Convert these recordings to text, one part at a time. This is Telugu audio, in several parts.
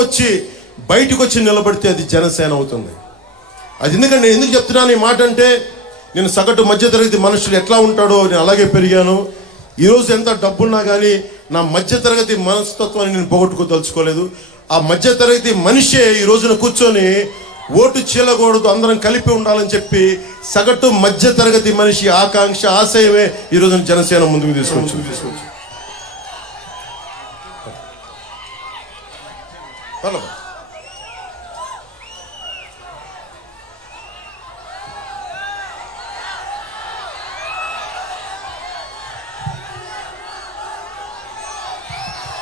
వచ్చి బయటకు వచ్చి నిలబడితే అది జనసేన అవుతుంది. అది ఎందుకంటే ఎందుకు చెప్తున్నాను ఈ మాట అంటే, నేను సగటు మధ్యతరగతి మనుషులు ఎట్లా ఉంటాడో నేను అలాగే పెరిగాను. ఈరోజు ఎంత డబ్బున్నా కానీ నా మధ్యతరగతి మనస్తత్వాన్ని నేను పోగొట్టుకోదలుచుకోలేదు. ఆ మధ్యతరగతి మనిషే ఈ రోజున కూర్చొని ఓటు చీలకూడదు, అందరం కలిపి ఉండాలని చెప్పి సగటు మధ్యతరగతి మనిషి ఆకాంక్ష ఆశయమే ఈ రోజున జనసేన ముందుకు తీసుకొచ్చింది.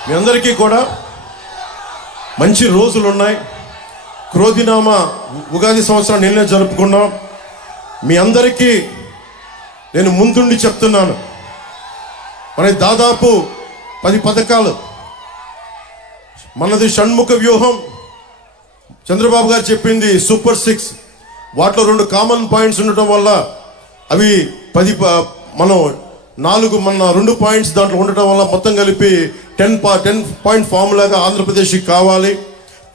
మీ అందరికీ కూడా మంచి రోజులు ఉన్నాయి. క్రోధినామ ఉగాది సంవత్సరం నిన్నే జరుపుకున్నాం. మీ అందరికీ నేను ముందుండి చెప్తున్నాను, మనకి దాదాపు 10 పథకాలు, మనది షణ్ముఖ వ్యూహం. చంద్రబాబు గారు చెప్పింది సూపర్ 6. వాటిలో 2 కామన్ పాయింట్స్ ఉండటం వల్ల అవి 10 మనం 2 పాయింట్స్ దాంట్లో ఉండటం వల్ల మొత్తం కలిపి 10 పాయింట్ ఫార్ములాగా ఆంధ్రప్రదేశ్కి కావాలి.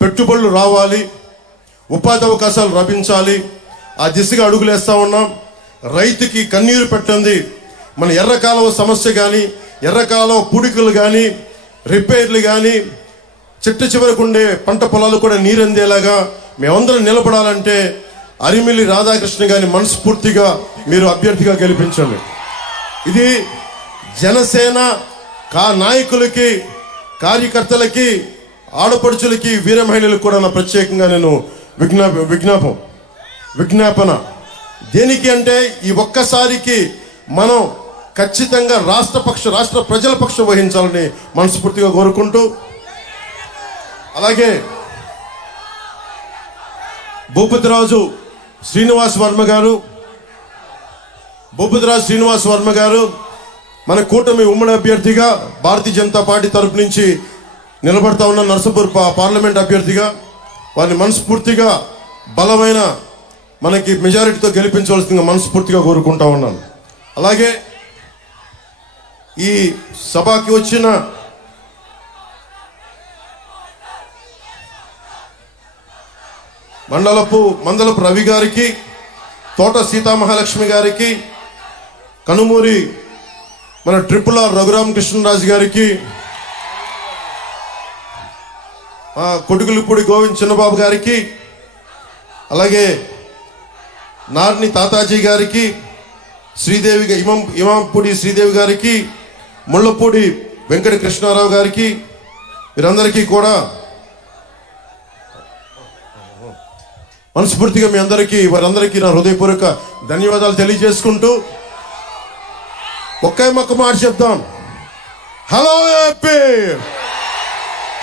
పెట్టుబడులు రావాలి, ఉపాధి అవకాశాలు లభించాలి. ఆ దిశగా అడుగులేస్తా ఉన్నాం. రైతుకి కన్నీరు పెట్టండి. మన ఎర్రకాలువ సమస్య కానీ, ఎర్రకాలువ పూడికలు కానీ, రిపేర్లు కానీ, చిట్ట చివరకు ఉండే పంట పొలాలు కూడా నీరందేలాగా మేమందరం నిలబడాలంటే అరిమిల్లి రాధాకృష్ణ గారిని మనస్ఫూర్తిగా మీరు అభ్యర్థిగా గెలిపించండి. ఇది జనసేన నాయకులకి, కార్యకర్తలకి, ఆడపడుచులకి, వీర మహిళలకు కూడా నా ప్రత్యేకంగా నేను విజ్ఞాపన. దేనికి అంటే ఈ ఒక్కసారికి మనం ఖచ్చితంగా రాష్ట్ర ప్రజల పక్షం వహించాలని మనస్ఫూర్తిగా కోరుకుంటూ, అలాగే భూపతిరాజు శ్రీనివాస్ వర్మ గారు మన కూటమి ఉమ్మడి అభ్యర్థిగా భారతీయ జనతా పార్టీ తరపు నుంచి నిలబడతా ఉన్న నర్సాపూర్ పార్లమెంట్ అభ్యర్థిగా వారిని మనస్ఫూర్తిగా బలమైన మనకి మెజారిటీతో గెలిపించవలసిందిగా మనస్ఫూర్తిగా కోరుకుంటా ఉన్నాను. అలాగే ఈ సభకి వచ్చిన మందలపు రవి గారికి, తోట సీతామహాలక్ష్మి గారికి, కనుమూరి మన RRR రఘురామకృష్ణరాజు గారికి, కొడుకులపూడి గోవింద్ చిన్నబాబు గారికి, అలాగే నార్ని తాతాజీ గారికి, శ్రీదేవి ఇమాంపూడి శ్రీదేవి గారికి, ముళ్ళపూడి వెంకట కృష్ణారావు గారికి, వీరందరికీ కూడా మనస్ఫూర్తిగా వారందరికీ నా హృదయపూర్వక ధన్యవాదాలు తెలియజేసుకుంటూ ఒకే మొక్క మాట చెప్తాం. Hello AP,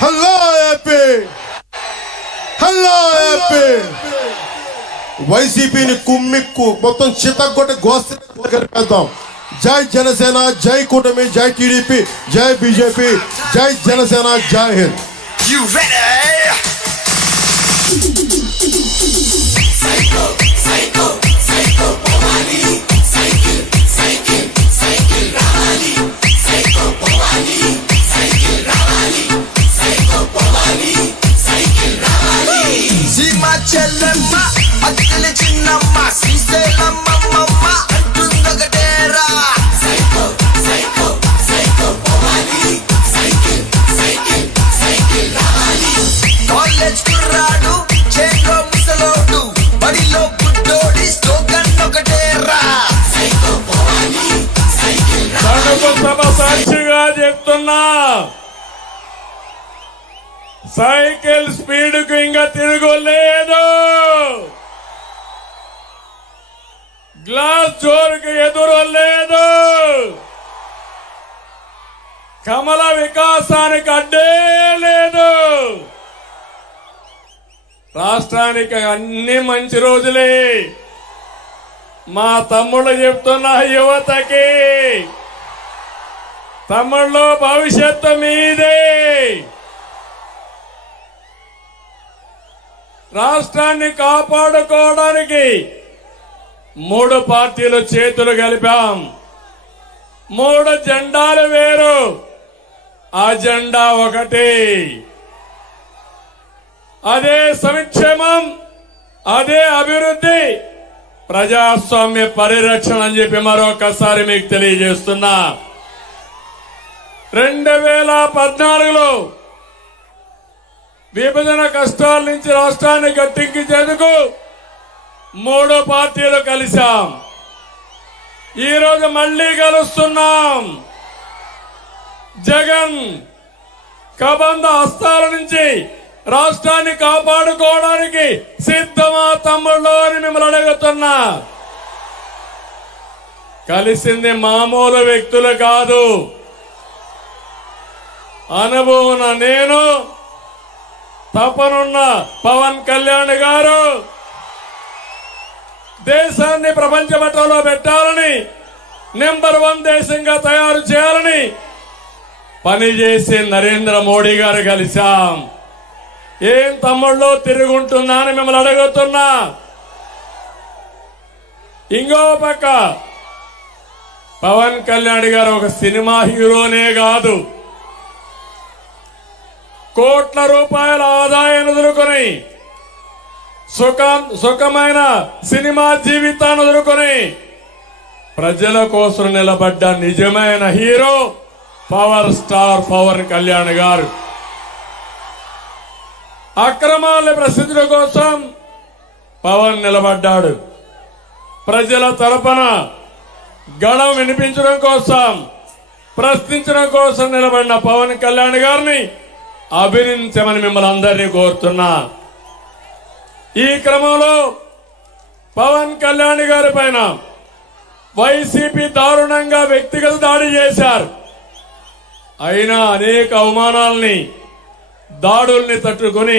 hello AP, hello AP. వైసీపీని కుమ్మిక్కు మొత్తం చితగొట్టి గోస్తం. జై జనసేన, జై కూటమి, జై టీడీపీ, జై బీజేపీ, జై జనసేన, జై హింద్. సాక్షిగా చెప్తున్నా, సైకిల్ స్పీడ్ కు ఇంకా తిరుగులేదు. గ్లాస్ జోరుకి ఎదురు లేదు. కమల వికాసానికి అడ్డే లేదు. రాష్ట్రానికి అన్ని మంచి రోజులే. మా తమ్ముళ్ళు చెప్తున్న యువతకి, తమ్ముళ్ళు భవిష్యత్తు మీదే. రాష్ట్రాన్ని కాపాడుకోవడానికి 3 పార్టీలు చేతులు కలిపాం. 3 జెండాలు వేరు, అజెండా ఒకటి. అదే సంక్షేమం, అదే అభివృద్ధి, ప్రజాస్వామ్య పరిరక్షణ అని చెప్పి మరొకసారి మీకు తెలియజేస్తున్నా. 2014లో విభజన కష్టాల నుంచి రాష్ట్రాన్ని గట్టెక్కించేందుకు 3 పార్టీలు కలిశాం. ఈరోజు మళ్లీ కలుస్తున్నాం. జగన్ కబంధ హస్తాల నుంచి రాష్ట్రాన్ని కాపాడుకోవడానికి సిద్ధమా తమ్ముళ్ళు అని మిమ్మల్ని అడుగుతున్నా. కలిసింది మామూలు వ్యక్తులు కాదు. అనుభవం నేను, తపనున్న పవన్ కళ్యాణ్ గారు, దేశాన్ని ప్రపంచ మట్టంలో పెట్టాలని, నెంబర్ 1 దేశంగా తయారు చేయాలని పనిచేసి నరేంద్ర మోడీ గారు కలిశాం. ఏం తమ్ముళ్ళు తిరుగుంటుందా అని మిమ్మల్ని అడుగుతున్నా. ఇంకో పక్క పవన్ కళ్యాణ్ గారు ఒక సినిమా హీరోనే కాదు, కోట్ల రూపాయల ఆదాయాన్ని ఎదుర్కొని సుఖమైన సినిమా జీవితాన్ని ఎదుర్కొని ప్రజల కోసం నిలబడ్డ నిజమైన hero power star Pawan Kalyan garu. అక్రమాల ప్రసిద్ధుల కోసం పవన్ నిలబడ్డాడు. ప్రజల తరపున గళం వినిపించడం కోసం, ప్రశ్నించడం కోసం నిలబడిన పవన్ కళ్యాణ్ గారిని అభినందించమని మిమ్మల్ని అందరినీ కోరుతున్నా. ఈ క్రమంలో పవన్ కళ్యాణ్ గారి పైన వైసీపీ దారుణంగా వ్యక్తిగత దాడి చేశారు. అయినా అనేక అవమానాల్ని, దాడుల్ని తట్టుకొని